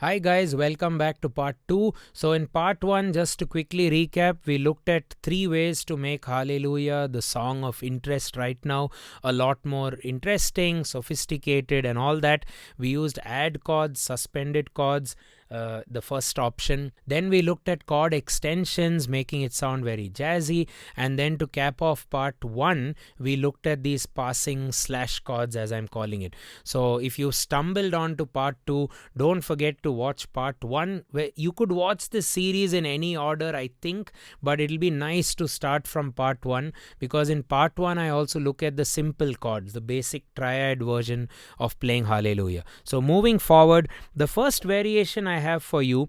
Hi guys, welcome back to part 2. So in part 1, just to quickly recap, we looked at 3 ways to make Hallelujah the song of interest right now, a lot more interesting, sophisticated and all that. We used add chords, suspended chords, the first option. Then we looked at chord extensions, making it sound very jazzy. And then to cap off part 1, we looked at these passing slash chords, as I'm calling it. So if you stumbled on to part 2, don't forget to watch part 1. Where you could watch this series in any order, I think, but it'll be nice to start from part 1, because in part 1 I also look at the simple chords, the basic triad version of playing Hallelujah. So moving forward, the first variation I have for you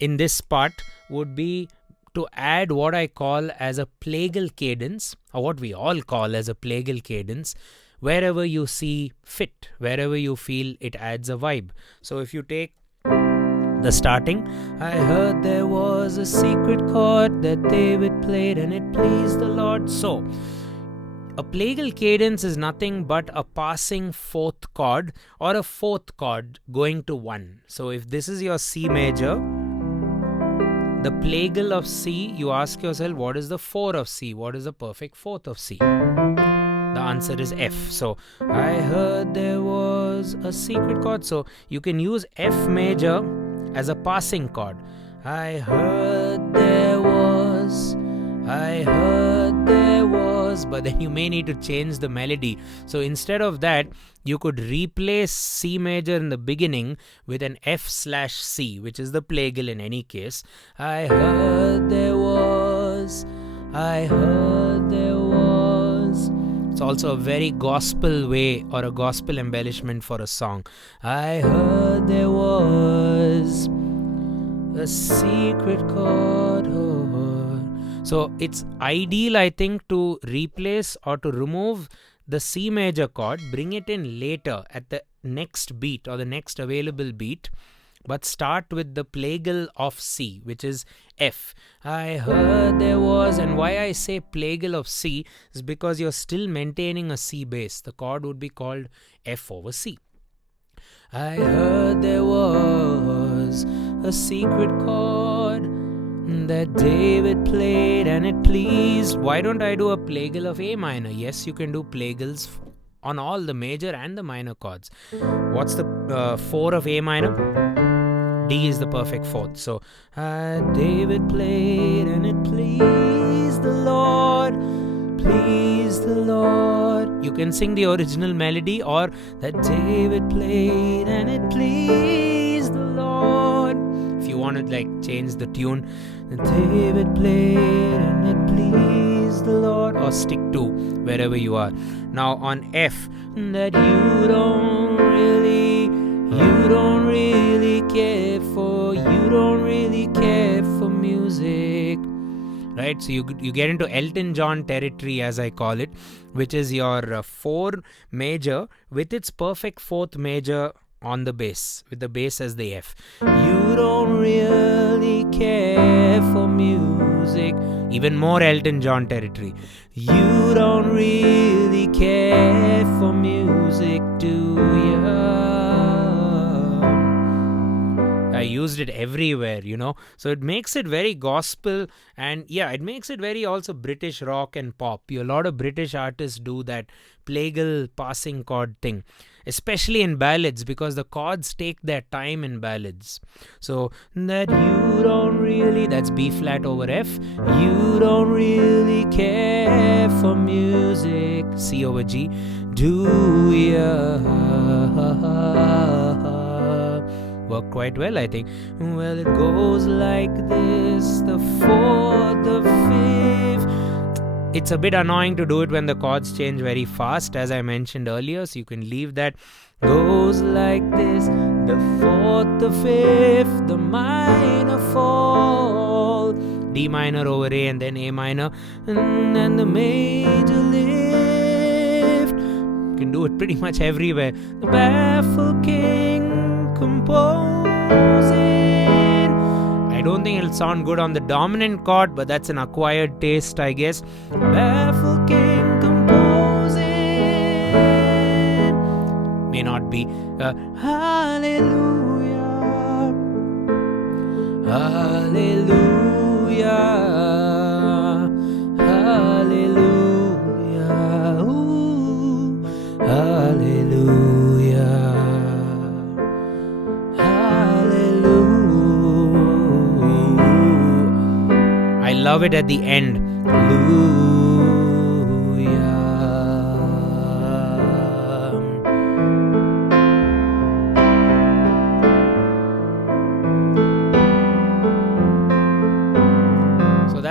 in this part would be to add what I call as a Plagal cadence, or what we all call as a Plagal cadence, wherever you see fit, wherever you feel it adds a vibe. So if you take the starting, I heard there was a secret chord that David played and it pleased the Lord. So a Plagal cadence is nothing but a passing fourth chord or a fourth chord going to 1. So if this is your C major, the Plagal of C, you ask yourself, what is the 4 of C? What is the perfect fourth of C? The answer is F. So I heard there was a secret chord. So you can use F major as a passing chord. I heard there was, but then you may need to change the melody. So instead of that, you could replace C major in the beginning with an F/C, which is the Plagal in any case. I heard there was. It's also a very gospel way or a gospel embellishment for a song. I heard there was a secret chord. So it's ideal, I think, to replace or to remove the C major chord, bring it in later at the next beat or the next available beat, but start with the Plagal of C, which is F. I heard there was, and why I say Plagal of C is because you're still maintaining a C bass. The chord would be called F over C. I heard there was a secret chord that David played and it pleased. Why don't I do a Plagal of A minor? Yes, you can do Plagals on all the major and the minor chords. What's the 4 of A minor? D is the perfect fourth. So David played and it pleased the Lord. Please the Lord. You can sing the original melody, or that David played and it pleased the Lord. If you want to change the tune, that David played and it pleased the Lord, or stick to wherever you are. Now on F, that you don't really care for music. Right, so you get into Elton John territory, as I call it, which is your 4 major with its perfect 4th major on the bass, with the bass as the F. You don't really care for music. Even more Elton John territory. You don't really care for music, do ya? I used it everywhere, so it makes it very gospel, and it makes it very also British rock and pop. A lot of British artists do that Plagal passing chord thing, especially in ballads, because the chords take their time in ballads. So that you don't really, that's B flat over F. You don't really care for music, C over G, do ya? Worked quite well, I think. Well, it goes like this, the 4th, the 5th. It's a bit annoying to do it when the chords change very fast, as I mentioned earlier, so you can leave that. Goes like this, the 4th, the 5th, the minor fall, D minor over A and then A minor, and then the major lift. You can do it pretty much everywhere. The baffled king composing. I don't think it'll sound good on the dominant chord, but that's an acquired taste, I guess. Baffled king composing. May not be. Hallelujah. Hallelujah, hallelujah, ooh, hallelujah, hallelujah. I love it at the end.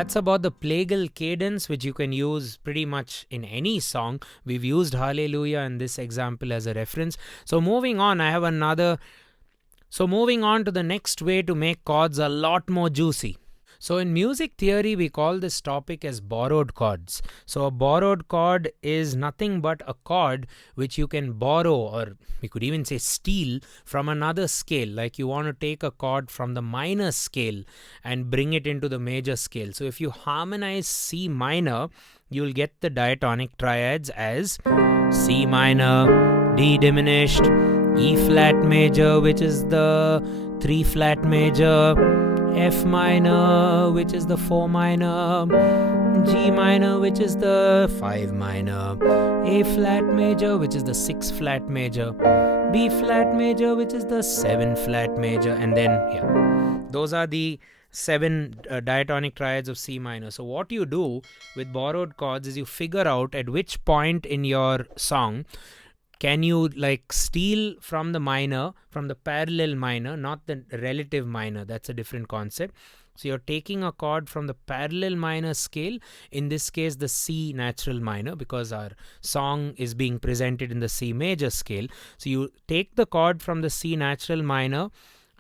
That's about the Plagal Cadence, which you can use pretty much in any song. We've used Hallelujah in this example as a reference. So moving on, moving on to the next way to make chords a lot more juicy. So in music theory, we call this topic as borrowed chords. So a borrowed chord is nothing but a chord which you can borrow, or we could even say steal, from another scale. Like you want to take a chord from the minor scale and bring it into the major scale. So if you harmonize C minor, you'll get the diatonic triads as C minor, D diminished, E flat major, which is the 3 flat major, F minor, which is the 4 minor, G minor, which is the 5 minor, A flat major, which is the 6 flat major, B flat major, which is the 7 flat major, and then, those are the 7 diatonic triads of C minor. So what you do with borrowed chords is you figure out at which point in your song can you like steal from the minor, from the parallel minor, not the relative minor. That's a different concept. So you're taking a chord from the parallel minor scale, in this case the C natural minor, because our song is being presented in the C major scale. So you take the chord from the C natural minor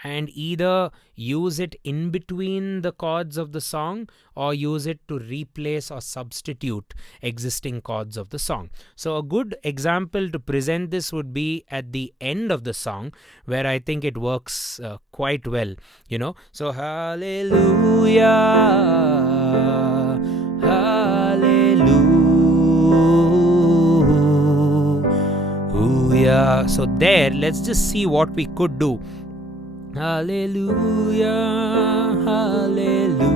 and either use it in between the chords of the song or use it to replace or substitute existing chords of the song. So a good example to present this would be at the end of the song, where I think it works quite well, So hallelujah, hallelujah. So there, let's just see what we could do. Hallelujah, hallelujah.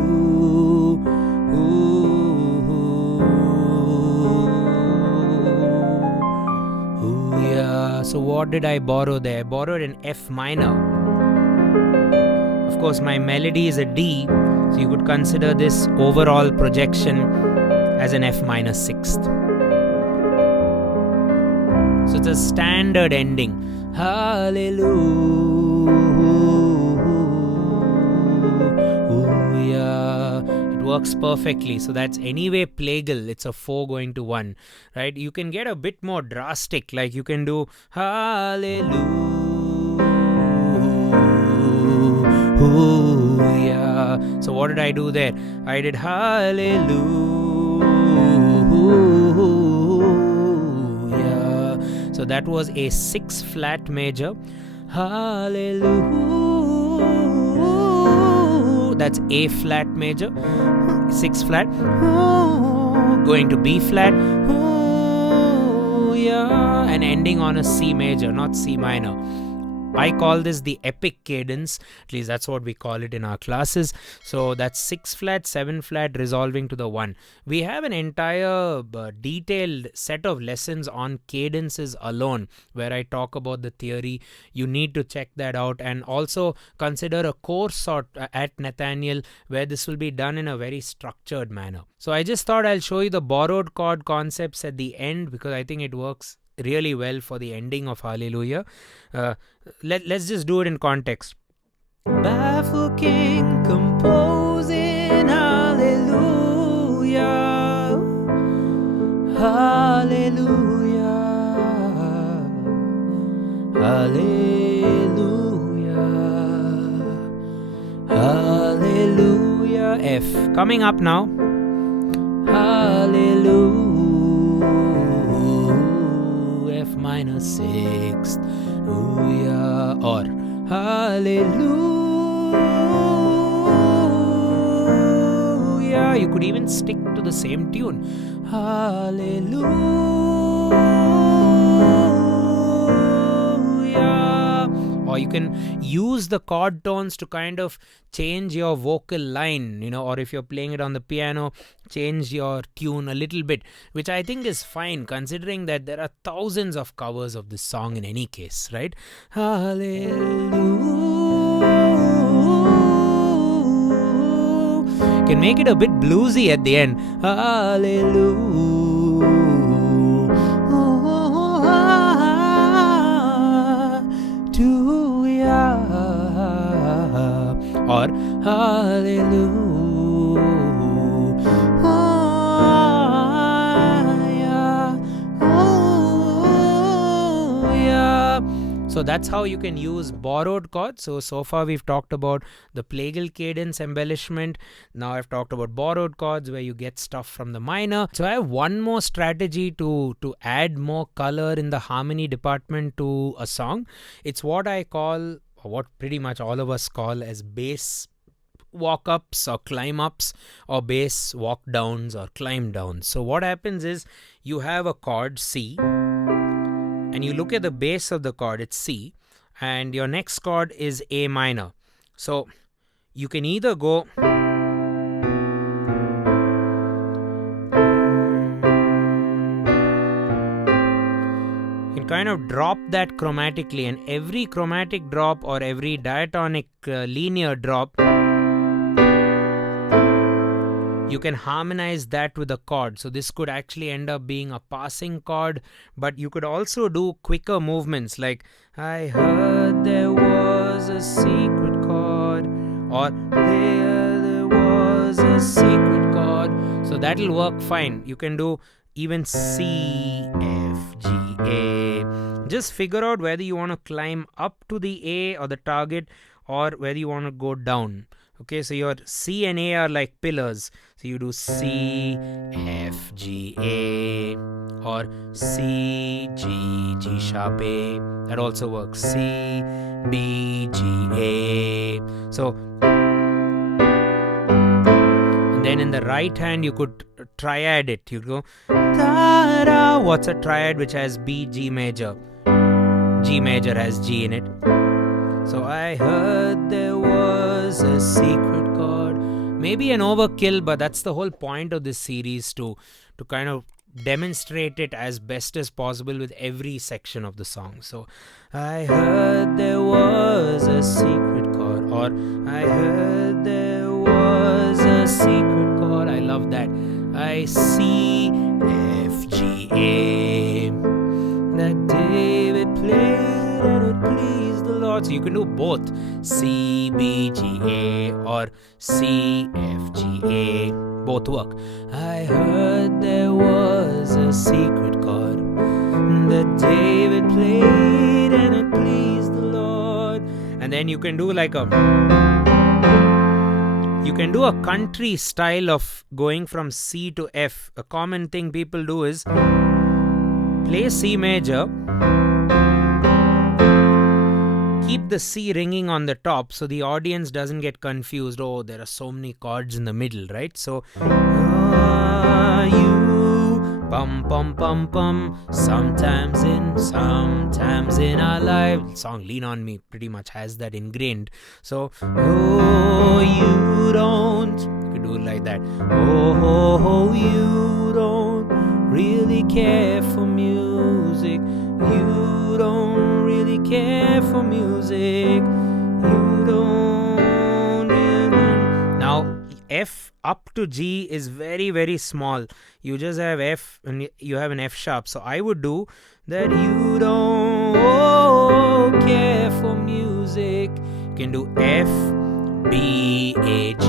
So what did I borrow there? I borrowed an F minor. Of course, my melody is a D, so you could consider this overall projection as an F minor sixth. So it's a standard ending. Hallelujah. It works perfectly. So that's anyway Plagal. It's a 4 going to 1, right? You can get a bit more drastic, like you can do hallelujah. So what did I do there? I did hallelujah. So that was a 6 flat major. Hallelujah. That's A flat major, 6 flat, going to B flat, and ending on a C major, not C minor. I call this the epic cadence, at least that's what we call it in our classes. So that's 6 flat, 7 flat resolving to the 1. We have an entire detailed set of lessons on cadences alone, where I talk about the theory. You need to check that out, and also consider a course at Nathaniel where this will be done in a very structured manner. So I just thought I'll show you the borrowed chord concepts at the end, because I think it works really well for the ending of Hallelujah. Let's just do it in context. Baffle King composing Hallelujah, Hallelujah, Hallelujah, Hallelujah. F coming up now. Hallelujah, F minor 6th, or Hallelujah. You could even stick to the same tune. Hallelujah. Or or you can use the chord tones to kind of change your vocal line, or if you're playing it on the piano, change your tune a little bit, which I think is fine considering that there are thousands of covers of this song in any case, right? Hallelujah. Can make it a bit bluesy at the end. Hallelujah. Or hallelujah. So that's how you can use borrowed chords. So far we've talked about the Plagal Cadence embellishment. Now I've talked about borrowed chords where you get stuff from the minor. So I have one more strategy to add more color in the harmony department to a song. It's what I call, or what pretty much all of us call, as bass walk-ups or climb-ups, or bass walk-downs or climb-downs. So what happens is you have a chord C, and you look at the base of the chord, it's C, and your next chord is A minor. So you can either go kind of drop that chromatically, and every chromatic drop or every diatonic linear drop, you can harmonize that with a chord. So this could actually end up being a passing chord, but you could also do quicker movements like I heard there was a secret chord, or there was a secret chord. So that'll work fine. You can do even C, F, G, A. Just figure out whether you want to climb up to the A or the target, or whether you want to go down. Okay, so your C and A are like pillars. So you do C, F, G, A, or C, G, G sharp A. That also works. C, B, G, A. So, and then in the right hand you could triad it. You go da da. What's a triad which has B, G major? G major has G in it. So I heard there was a secret chord. Maybe an overkill, but that's the whole point of this series, to kind of demonstrate it as best as possible with every section of the song. So I heard there was a secret chord, or I heard there was a secret chord. I love that. I C, F, G, A. That David played and it pleased the Lord. So you can do both C, B, G, A, or C, F, G, A. Both work. I heard there was a secret chord that David played and it pleased the Lord. And then you can do like a country style of going from C to F. A common thing people do is play C major, keep the C ringing on the top so the audience doesn't get confused. Oh, there are so many chords in the middle, right? So you pum pum pum pum, sometimes in our lives. Song Lean On Me pretty much has that ingrained. So oh, you don't, you could do it like that. Oh, you don't really care for music. You don't really care for music. You don't really. Now F up to G is very, very small. You just have F and you have an F sharp. So I would do that. You don't care for music. You can do F, B, A, G.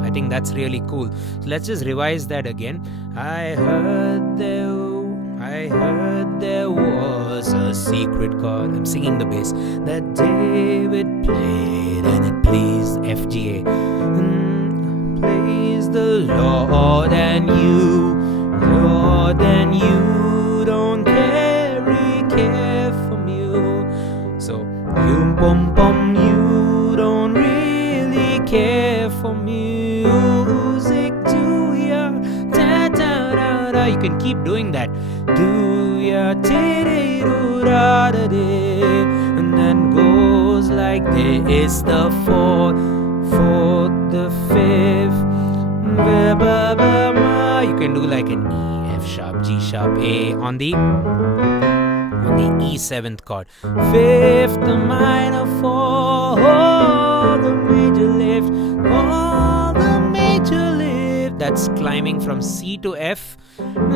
I think that's really cool. So let's just revise that again. I heard there was a secret chord. I'm singing the bass. That David played and it pleased F, G, A. Praise the Lord, and you don't care for me. So you bum bum, you don't really care for music, do ya? Da da da da. You can keep doing that. Do ya? Ti di do da da di, and then go. goes like this: the fourth, the fifth. You can do like an E, F sharp, G sharp, A on the E7th chord. Fifth, the minor four, the major lift, the major lift. That's climbing from C to F. Lift,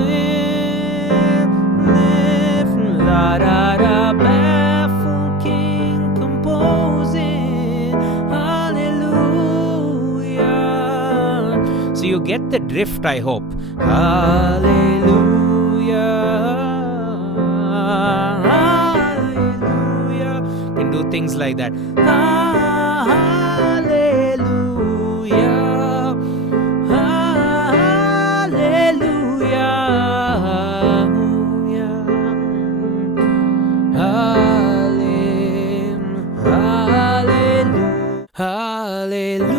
la da da, baffled king composing. Hallelujah. So you get the drift, I hope. Hallelujah. Hallelujah. Can do things like that. Hallelujah. Hallelujah. Hallelujah. Hallelujah.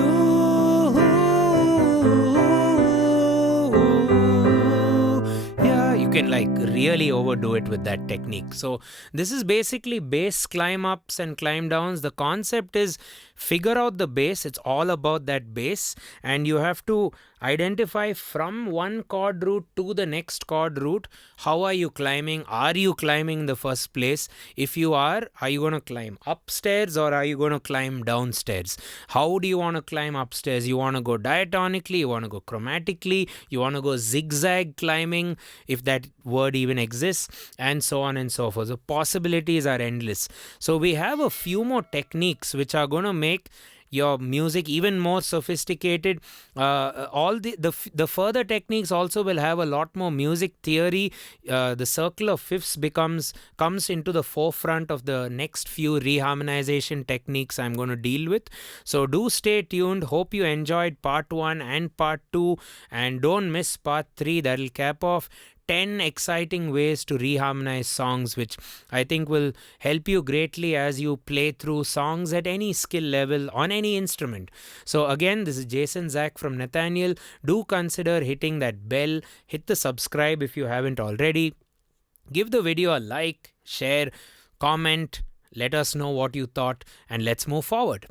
You can like really overdo it with that technique. So this is basically bass climb ups and climb downs. The concept is figure out the bass. It's all about that bass, and you have to identify from one chord root to the next chord root. How are you climbing? Are you climbing in the first place? If you are you going to climb upstairs or are you going to climb downstairs? How do you want to climb upstairs? You want to go diatonically, you want to go chromatically, you want to go zigzag climbing, if that word even exists, and so on and so forth. The possibilities are endless. So we have a few more techniques which are going to make your music even more sophisticated. All the further techniques also will have a lot more music theory. The circle of fifths comes into the forefront of the next few reharmonization techniques I'm going to deal with. So do stay tuned. Hope you enjoyed part 1 and part 2, and don't miss part 3. That'll cap off 10 exciting ways to reharmonize songs, which I think will help you greatly as you play through songs at any skill level on any instrument. So again, this is Jason Zach from Nathaniel. Do consider hitting that bell, hit the subscribe if you haven't already. Give the video a like, share, comment, let us know what you thought, and let's move forward.